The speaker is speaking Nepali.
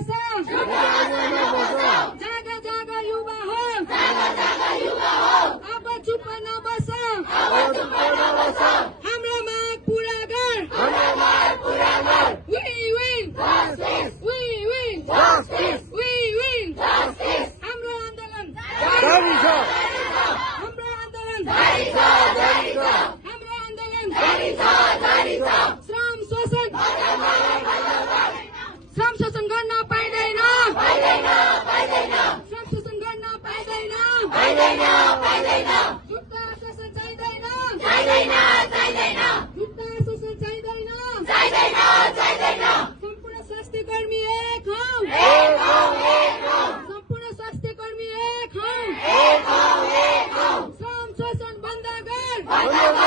बस जागा जागा युवा हो अब चुप नबस हाम्रो माग पूरा गर We win हाम्रो आन्दोलन श्रम शोषण गर्न पाइँदैन श्रम शोषण गर्न पाइँदैन जुट्टा शोषण चाहिँदैन जुट्टा शोषण चाहिँदैन सम्पूर्ण स्वास्थ्य कर्मी एक हौ सम्पूर्ण स्वास्थ्य कर्मी एक हौ श्रम शोषण बन्द गर